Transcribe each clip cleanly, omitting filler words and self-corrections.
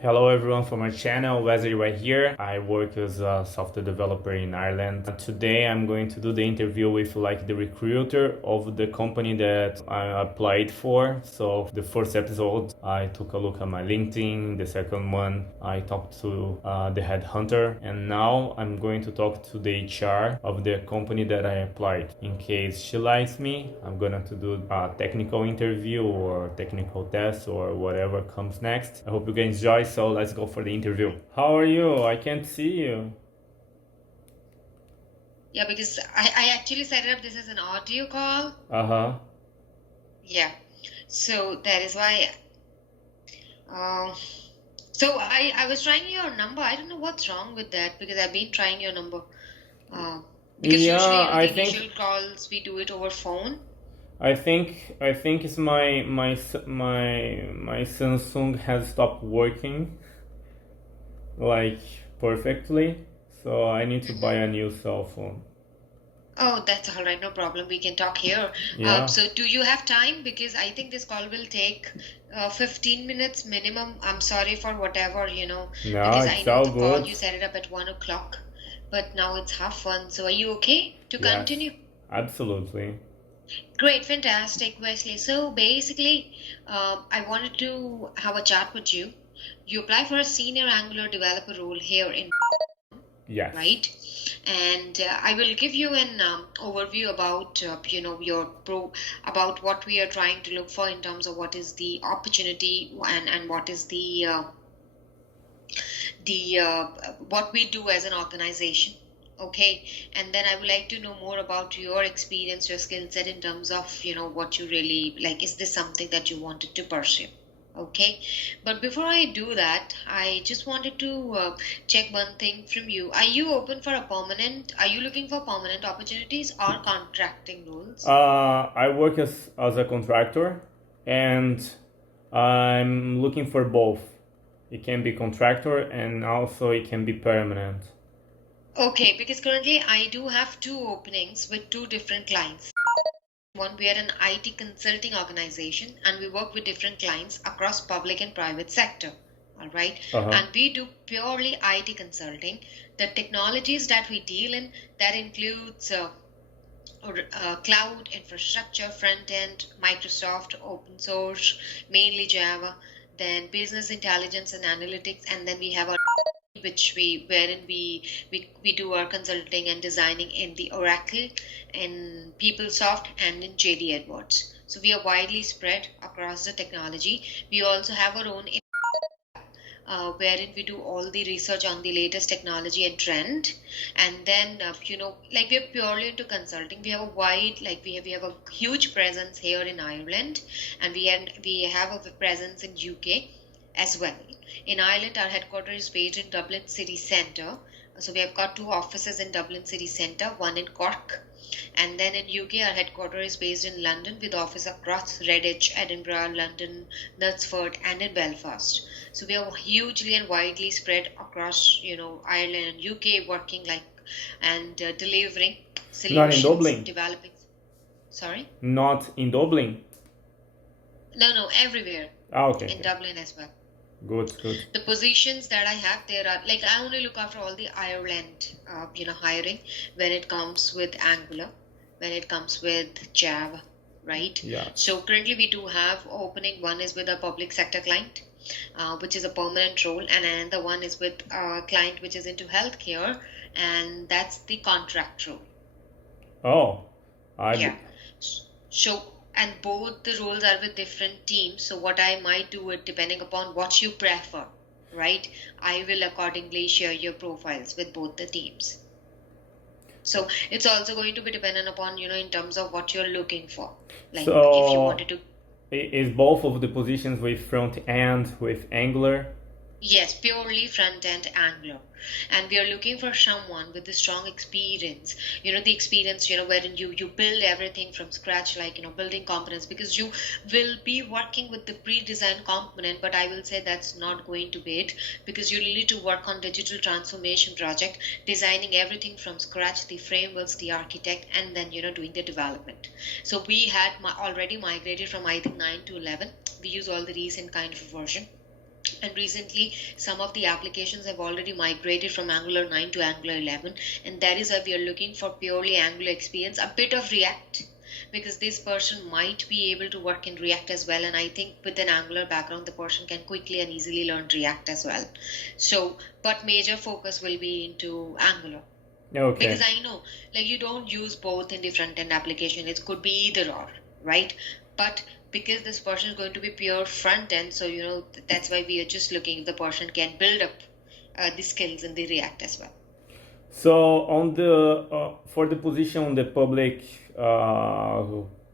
Hello everyone from my channel, Wesley right here. I work as a software developer in Ireland. Today I'm going to do the interview with the recruiter of the company that I applied for. So the first episode I took a look at my LinkedIn, the second one I talked to the headhunter, and now I'm going to talk to the HR of the company that I applied. In case she likes me, I'm gonna to do a technical interview or technical test or whatever comes next. I hope you guys enjoy, so let's go for the interview. How are you? I can't see you. Yeah, because I actually set it up this as an audio call. Uh-huh. Yeah. So that is why. Uh, so I was trying your number. I don't know what's wrong with that because I've been trying your number. Because usually, Yeah, I the initial think calls we do it over phone. I think it's my Samsung has stopped working like perfectly, so I need to buy hmm a new cell phone. Oh, that's all right. No problem. We can talk here. Yeah. So do you have time? Because I think this call will take 15 minutes minimum. I'm sorry for whatever, No, because I it's know all the call good. you set it up at 1 o'clock, but now it's half one. So are you okay to Yes, continue? absolutely. Great, fantastic, Wesley. So basically, I wanted to have a chat with you. You apply for a senior Angular developer role here in, Yes. right? And I will give you an overview about your about what we are trying to look for in terms of what is the opportunity and what is the what we do as an organization. Okay, and then I would like to know more about your experience, your skill set in terms of what you really like. Is this something that you wanted to pursue? Okay, but before I do that, I just wanted to check one thing from you. Are you open for a permanent? Are you looking for permanent opportunities or contracting roles? I work as a contractor, and I'm looking for both. It can be contractor and also it can be permanent. Okay, because currently I do have two openings with two different clients. One, we are an IT consulting organization and we work with different clients across public and private sector. All right. Uh-huh. And we do purely IT consulting. The technologies that we deal in, that includes cloud infrastructure, front end, Microsoft, open source, mainly Java, then business intelligence and analytics, and then we have our which we wherein we do our consulting and designing in the Oracle, in PeopleSoft, and in JD Edwards. So we are widely spread across the technology. We also have our own wherein we do all the research on the latest technology and trend, and then like we're purely into consulting. We have a wide, like we have a huge presence here in Ireland, and we have a presence in UK as well. In Ireland, our headquarters is based in Dublin city centre. So we have got two offices in Dublin city centre, one in Cork, and then in UK, our headquarters is based in London with office across Redditch, Edinburgh, London, Knutsford, and in Belfast. So we are hugely and widely spread across, Ireland and UK, working like and delivering Not in solutions, Dublin. developing. Sorry? Not in Dublin. No, no, everywhere Ah, okay, in okay. Dublin as well. Good, good. The positions that I have there are like I only look after all the Ireland, hiring when it comes with Angular, when it comes with Java, right? Yeah. So currently we do have opening. One is with a public sector client, which is a permanent role, and another one is with a client which is into healthcare, and that's the contract role. Oh, I Yeah. be- So, and both the roles are with different teams. So, what I might do it depending upon what you prefer, right? I will accordingly share your profiles with both the teams. So, it's also going to be dependent upon, in terms of what you're looking for. Like, if you so wanted to. is both of the positions with front end with Angular? Yes, purely front end Angular. And we are looking for someone with a strong experience. The experience, wherein you build everything from scratch, like, building components, because you will be working with the pre-designed component, but I will say that's not going to be it, because you need to work on digital transformation project, designing everything from scratch, the frameworks, the architect, and then, doing the development. So we had already migrated from, I think, 9 to 11. We use all the recent kind of version, And recently, some of the applications have already migrated from Angular 9 to Angular 11, and that is why we are looking for purely Angular experience, a bit of React, because this person might be able to work in React as well. And I think with an Angular background, the person can quickly and easily learn React as well. So, but major focus will be into Angular. Because Okay. I know, like, you don't use both in the front end application. It could be either or, right? But because this person is going to be pure front end, so that's why we are just looking if the person can build up the skills in the React as well. So on the for the position on the public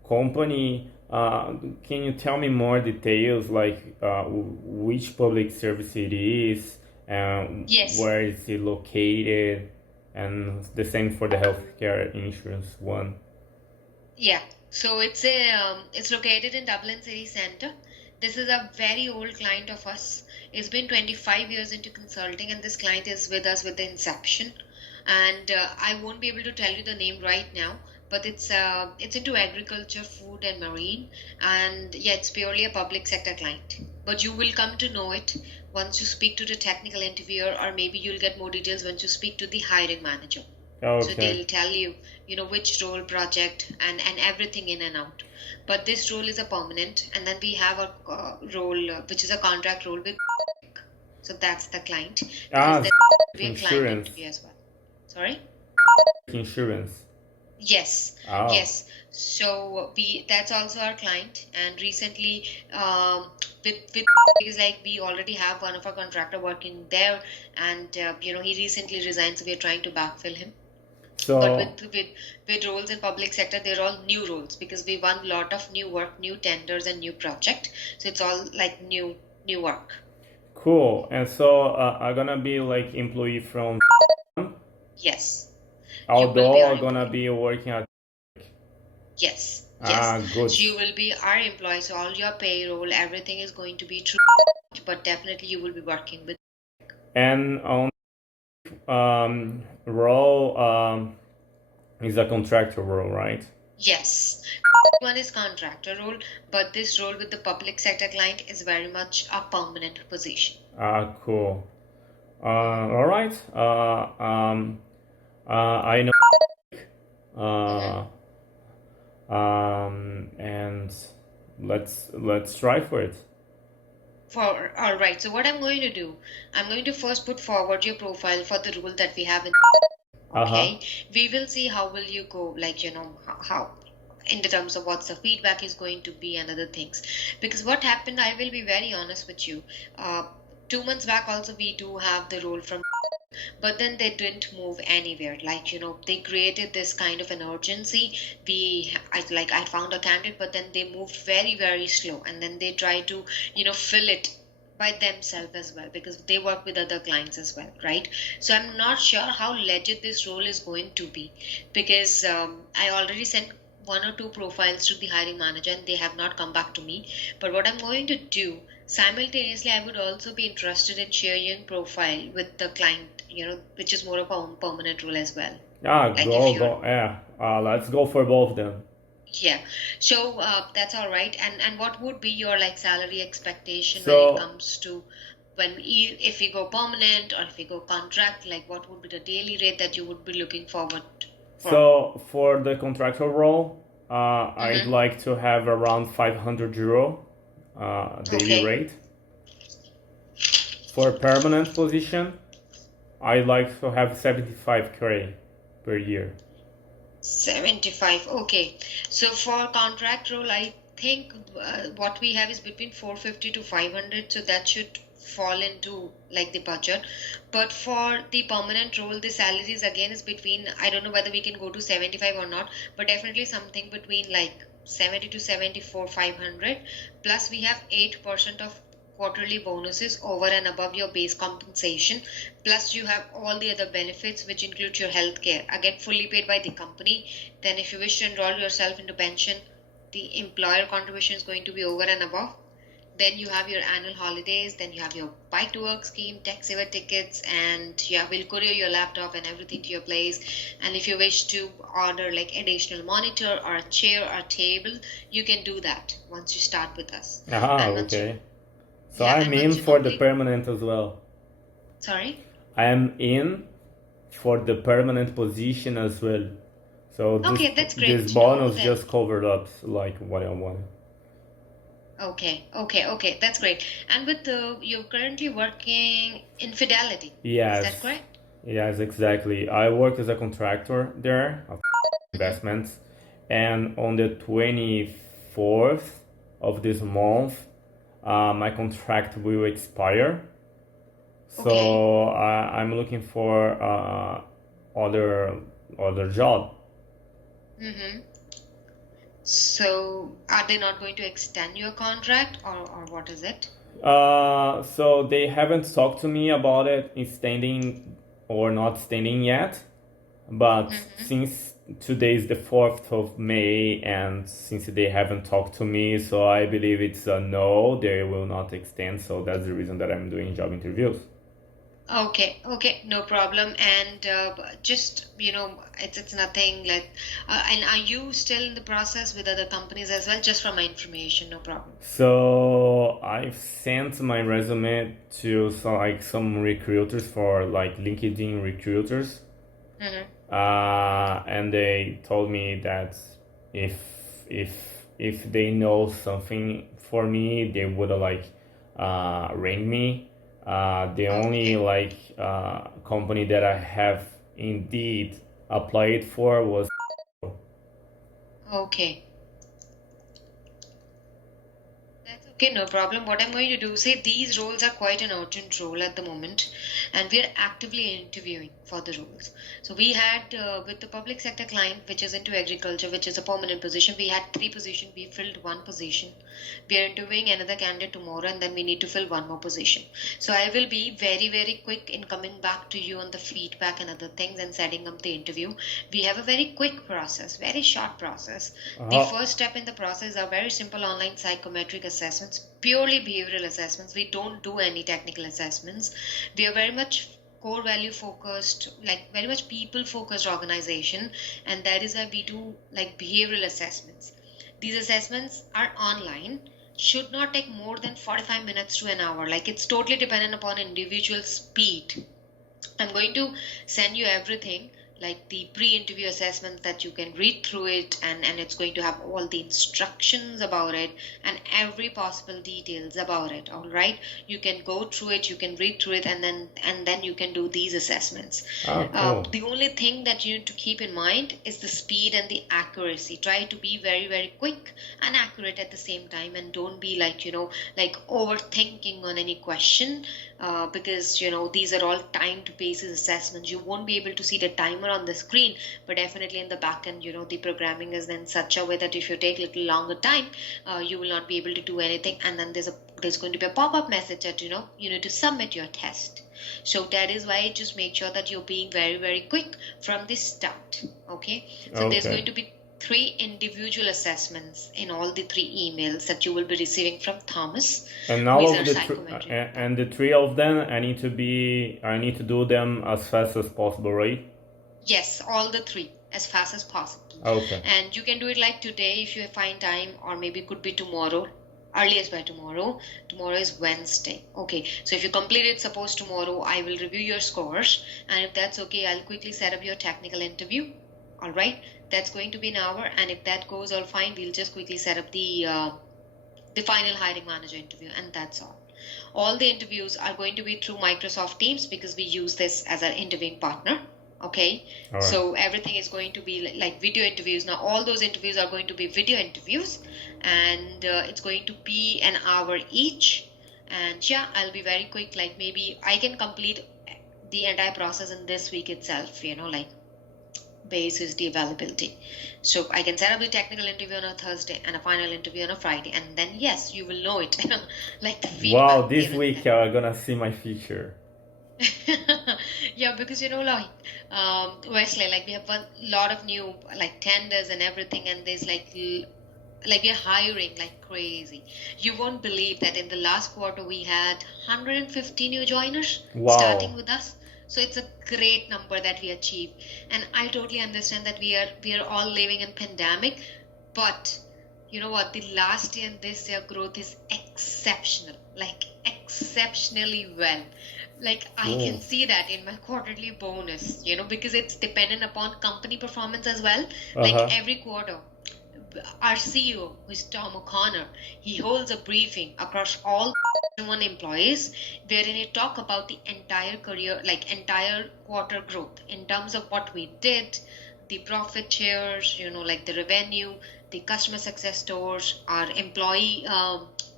company, can you tell me more details, like which public service it is, and Yes. where is it located, and the same for the healthcare insurance one? Yeah. So it's located in Dublin City Center. This is a very old client of us. It's been 25 years into consulting, and this client is with us with the inception. And I won't be able to tell you the name right now, but it's into agriculture, food, and marine. And yeah, it's purely a public sector client. But you will come to know it once you speak to the technical interviewer, or maybe you'll get more details once you speak to the hiring manager. So Okay. they'll tell you, which role, project, and everything in and out. But this role is a permanent, and then we have a role which is a contract role with. So that's the client, because Ah, there will be a client insurance. interview as well. Sorry. Insurance. Yes, Oh. yes. So we that's also our client, and recently, with because like we already have one of our contractor working there, and he recently resigned, so we are trying to backfill him. But So with roles in public sector, they're all new roles because we won a lot of new work, new tenders, and new project. So it's all like new work. cool. And so I'm gonna be like employee from, Yes, you will be although our I'm gonna employee. be working at. Yes, yes. Ah, good. So you will be our employee. So all your payroll, everything is going to be true, but definitely you will be working with. And on role is a contractor role, right? Yes, one is contractor role, but this role with the public sector client is very much a permanent position. Ah, cool. Hmm. All right. I know. Hmm. Uh, and let's try for it. For all right. So what I'm going to do, I'm going to first put forward your profile for the role that we have in. Uh huh. Okay, we will see how will you go, like how in the terms of what's the feedback is going to be and other things. Because what happened, I will be very honest with you. uh 2 months back also we do have the role from, but then they didn't move anywhere. Like they created this kind of an urgency. I found a candidate, but then they moved very very slow, and then they try to fill it by themselves as well, because they work with other clients as well, right? So I'm not sure how legit this role is going to be, because I already sent one or two profiles to the hiring manager and they have not come back to me. But what I'm going to do simultaneously, I would also be interested in sharing profile with the client, which is more of a permanent role as well. Yeah, Like if go you're, go. Yeah. Let's go for both of them. yeah. So that's all right. And what would be your like salary expectation when it So comes to if we go permanent or if we go contract? Like what would be the daily rate that you would be looking forward for? so for the contractual role, I'd Mm-hmm. like to have around 500 euro daily Okay. rate. For permanent position, I'd like to have 75k per year. 75. Okay. So for contract role, I think what we have is between 450 to 500. So that should fall into like the budget. But for the permanent role, the salaries again is between, I don't know whether we can go to 75 or not, but definitely something between like 70 to 74, 500. Plus we have 8% of quarterly bonuses over and above your base compensation. Plus you have all the other benefits, which include your health care, again fully paid by the company. Then if you wish to enroll yourself into pension, the employer contribution is going to be over and above. Then you have your annual holidays, then you have your bike to work scheme, tax saver tickets, and yeah, we'll courier your laptop and everything to your place. And if you wish to order like additional monitor or a chair or a table, you can do that once you start with us. Ah, And once you okay. So Yeah, I'm and in once you for the complete, permanent as well. sorry. I am in for the permanent position as well. So Okay, that's this great to know bonus then. just covered up like what I wanted. Okay, that's great. And with you're currently working in Fidelity, is that Yes, correct? yes, exactly. I work as a contractor there of Mm-hmm. investments, and on the 24th of this month, my contract will expire. Okay. So I'm looking for other other job. Mm-hmm. So are they not going to extend your contract or what is it? So they haven't talked to me about it extending or not extending yet. But Mm-hmm. since today is the 4th of May and since they haven't talked to me, so I believe it's a no, they will not extend. So that's the reason that I'm doing job interviews. Okay, no problem. And just, it's nothing like, and are you still in the process with other companies as well? Just for my information, no problem. So I've sent my resume to some recruiters for like LinkedIn recruiters, Mm-hmm. and they told me that if if they know something for me, they would like ring me. The only Okay, like company that I have indeed applied for was. okay. That's okay, no problem. What I'm going to do, say these roles are quite an urgent role at the moment, and we are actively interviewing for the roles. So we had with the public sector client, which is into agriculture, which is a permanent position. We had three positions. We filled one position. We are interviewing another candidate tomorrow, and then we need to fill one more position. So I will be very, very quick in coming back to you on the feedback and other things and setting up the interview. We have a very quick process, very short process. The Uh, first step in the process are very simple online psychometric assessments, purely behavioral assessments. We don't do any technical assessments. We are very much core value focused, like very much people focused organization, and that is why we do like behavioral assessments. These assessments are online, should not take more than 45 minutes to an hour. Like it's totally dependent upon individual speed. I'm going to send you everything like the pre-interview assessment that you can read through it, and it's going to have all the instructions about it and every possible details about it. All right, you can go through it, you can read through it, and then you can do these assessments. cool. The only thing that you need to keep in mind is the speed and the accuracy. Try to be very, very quick and accurate at the same time, and don't be like like overthinking on any question, because these are all timed basis assessments. You won't be able to see the timer on the screen, but definitely in the back end, the programming is in such a way that if you take a little longer time, you will not be able to do anything, and then there's going to be a pop-up message that you need to submit your test. So that is why just make sure that you're being very, very quick from the start. Okay, so there's Okay. going to be three individual assessments in all the three emails that you will be receiving from Thomas, And who all is of our the psychometric and the partner. three of them, I need to do them as fast as possible, right? Yes, all the three as fast as possible. Okay. And you can do it like today if you find time, or maybe it could be tomorrow, earliest by tomorrow. Tomorrow is Wednesday. Okay, so if you complete it, suppose tomorrow, I will review your scores. And if that's okay, I'll quickly set up your technical interview. All right, that's going to be an hour. And if that goes all fine, we'll just quickly set up the final hiring manager interview, and that's all. All the interviews are going to be through Microsoft Teams because we use this as our interviewing partner. Okay, All right. so everything is going to be like video interviews. Now all those interviews are going to be video interviews, and it's going to be an hour each. And yeah, I'll be very quick, like maybe I can complete the entire process in this week itself, like basis the availability. So I can set up the technical interview on a Thursday and a final interview on a Friday, and then yes, you will know it, like the Wow, feedback this given week then. you're gonna see my feature. Yeah, because like Wesley, like we have a lot of new like tenders and everything, and there's like we're hiring like crazy. You won't believe that in the last quarter we had 150 new joiners starting Wow. with us. So it's a great number that we achieved. And I totally understand that we are all living in pandemic, but you know what, the last year and this year growth is exceptional, like exceptionally well. Like I can Cool. see that in my quarterly bonus, because it's dependent upon company performance as well. Like Uh-huh. every quarter, our CEO, who is Tom O'Connor, he holds a briefing across all 1 employees wherein he talk about the entire career, like entire quarter growth in terms of what we did, the profit shares, like the revenue, the customer success stores, our employee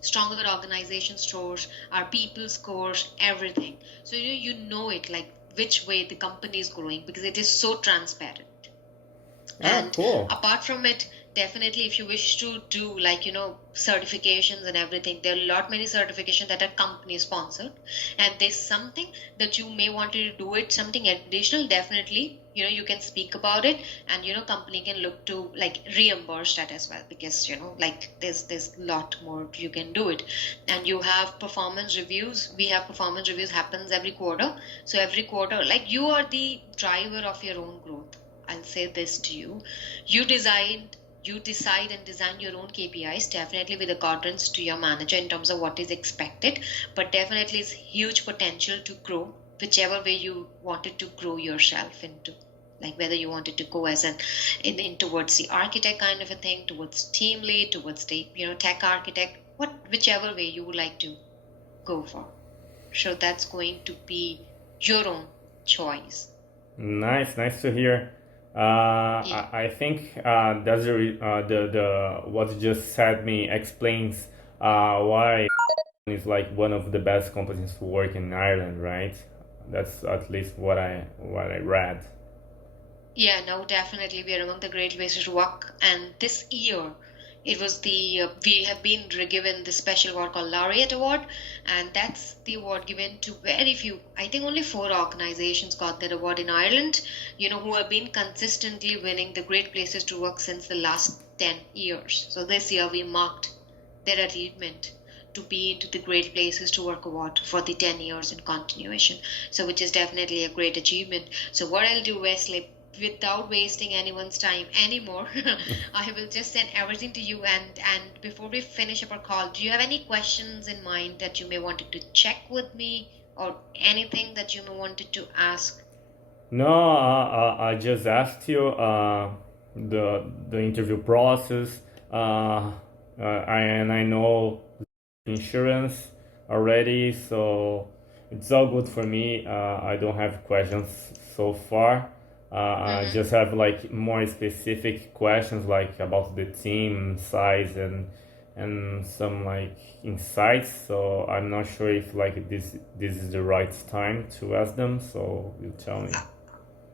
stronger organization stores, our people scores, everything. So you know it, like which way the company is growing, because it is so transparent. Ah, And cool. apart from it, definitely if you wish to do, like, certifications and everything, there are a lot many certifications that are company sponsored, and there's something that you may want to do it, something additional, definitely, you can speak about it, and company can look to like reimburse that as well, because like there's a lot more you can do it. And you have performance reviews, we have performance reviews happens every quarter. So every quarter, like, you are the driver of your own growth. I'll say this to you. You decide and design your own KPIs, definitely with accordance to your manager in terms of what is expected, but definitely it's huge potential to grow whichever way you wanted to grow yourself into. Like whether you wanted to go as in towards the architect kind of a thing, towards team lead, towards the tech architect, whichever way you would like to go for. So that's going to be your own choice. Nice, nice to hear. Yeah. I think that's the what you just said me explains why is like one of the best companies to work in Ireland, right? That's at least what I read. Yeah, no, definitely. We are among the great places to work. And this year, it was we have been given the special award called Laureate Award. And that's the award given to very few. I think only 4 organizations got that award in Ireland, who have been consistently winning the great places to work since the last 10 years. So this year, we marked their achievement to be into the Great Places to Work award for the 10 years in continuation. So, which is definitely a great achievement. So, what I'll do, Wesley, without wasting anyone's time anymore, I will just send everything to you. And before we finish up our call, do you have any questions in mind that you may wanted to check with me, or anything that you may wanted to ask? No, I just asked you the interview process, and I know insurance already, so it's all good for me. I don't have questions so far. I Mm-hmm. just have like more specific questions like about the team size and some like insights. So I'm not sure if like this is the right time to ask them. So you tell me.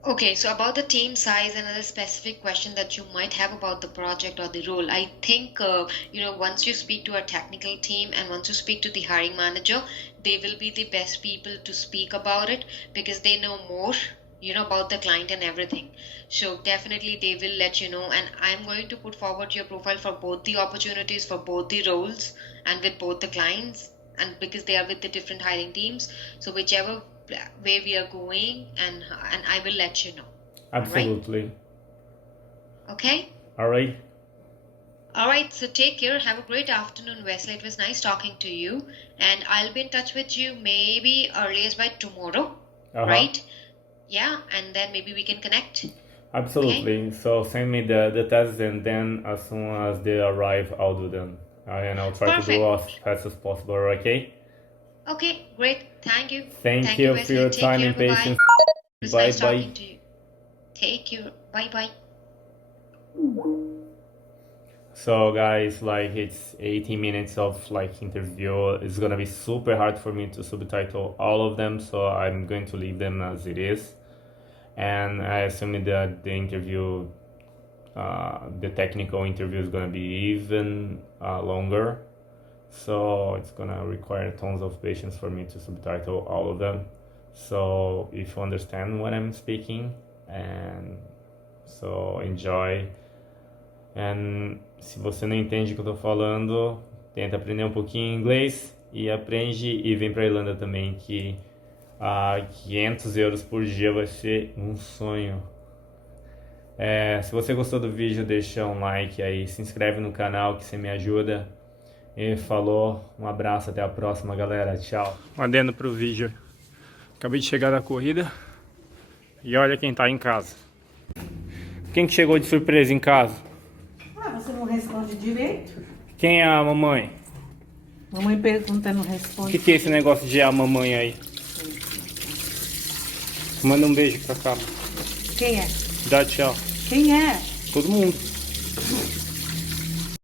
Okay, so about the team size, another specific question that you might have about the project or the role. I think, once you speak to a technical team and once you speak to the hiring manager, they will be the best people to speak about it, because they know more, about the client and everything. So definitely they will let you know. And I'm going to put forward your profile for both the opportunities, for both the roles, and with both the clients, and because they are with the different hiring teams. So whichever where we are going, and I will let you know. All right? Absolutely. Okay? All right. All right, so take care. Have a great afternoon, Wesley. It was nice talking to you. And I'll be in touch with you maybe earliest by tomorrow, Uh huh. right? Yeah, and then maybe we can connect. Okay? Absolutely. So send me the tests, and then as soon as they arrive, I'll do them. And I'll try to do Perfect. as fast as possible. Okay. Okay, great. Thank you. Thank Thank you, you for Wesley. your Take time care. and Bye bye. patience. It was Bye nice bye. talking to you. Take care. Bye bye. So guys, like it's 80 minutes of like interview. It's gonna be super hard for me to subtitle all of them, so I'm going to leave them as it is. And I assume that the interview, the technical interview is gonna be even longer. So it's gonna require tons of patience for me to subtitle all of them. So if you understand what I'm speaking, and so enjoy. And se você não entende o que eu tô falando, tenta aprender um pouquinho inglês e aprende e vem pra Irlanda também, que 500 euros por dia vai ser um sonho. Se você gostou do vídeo, deixa um like aí, se inscreve no canal que você me ajuda. E falou, um abraço, até a próxima, galera, tchau. Um adendo pro vídeo. Acabei de chegar da corrida e olha quem tá em casa. Quem que chegou de surpresa em casa? Ah, você não responde direito? Quem é a mamãe? Mamãe pergunta e não O responde. que é esse negócio de a mamãe aí? Manda um beijo pra cá. Quem é? Dá tchau. Quem é? Todo mundo.